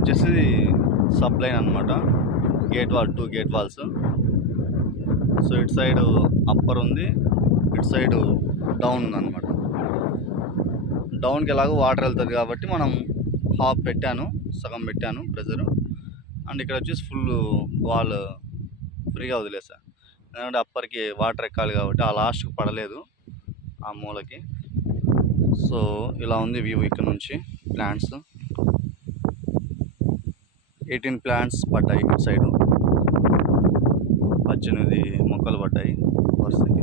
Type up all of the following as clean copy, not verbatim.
వచ్చేసి sub line అనమాట. Gate wall 2 gate walls. So ఇటు సైడ్ అప్పర్ ఉంది, ఇటు సైడ్ డౌన్ ఉందన్నమాట. డౌన్కి ఎలాగో వాటర్ వెళ్తుంది కాబట్టి మనం హాఫ్ పెట్టాను, సగం పెట్టాను ప్రెజరు. అండ్ ఇక్కడ వచ్చేసి ఫుల్ వాల్ ఫ్రీగా వదిలేసాను, ఎందుకంటే అప్పర్కి వాటర్ ఎక్కాలి కాబట్టి. ఆ లాస్ట్కి పడలేదు ఆ మూలకి. సో ఇలా ఉంది వ్యూ ఇక్కడ నుంచి. ప్లాంట్స్ 18 ప్లాంట్స్ పడ్డాయి ఇటు సైడు, 18 మొక్కలు పడ్డాయి వరుసకి.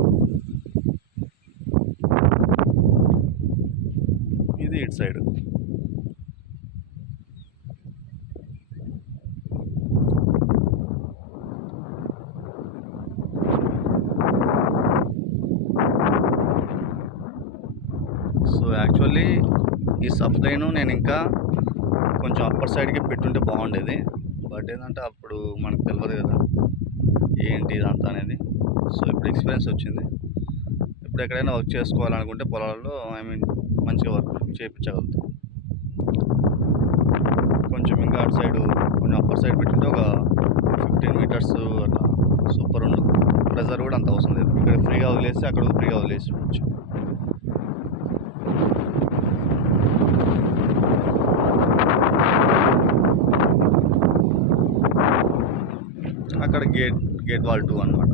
ఇది ఇటు సైడ్. సో యాక్చువల్లీ ఈ సబ్ లైన్ నేను ఇంకా కొంచెం అప్పర్ సైడ్కి పెట్టుంటే బాగుండేది. బట్ ఏంటంటే అప్పుడు మనకు తెలియదు కదా ఏంటి ఇదంతా అనేది. సో ఇప్పుడు ఎక్స్పీరియన్స్ వచ్చింది. ఇప్పుడు ఎక్కడైనా వర్క్ చేసుకోవాలనుకుంటే పొలాల్లో మంచిగా వర్క్ చేయించగలుగుతాం. కొంచెం ఇంకా అటు సైడ్ కొంచెం అప్పర్ సైడ్ పెట్టుంటే ఒక 15 మీటర్స్ అట్లా సూపర్ ఉండు. ప్రెజర్ కూడా అంత అవసరం లేదు. ఇక్కడ ఫ్రీగా వదిలేసి అక్కడ ఫ్రీగా వదిలేసి ఉండొచ్చు. అక్కడ గేట్ వాల్ 2 అనమాట.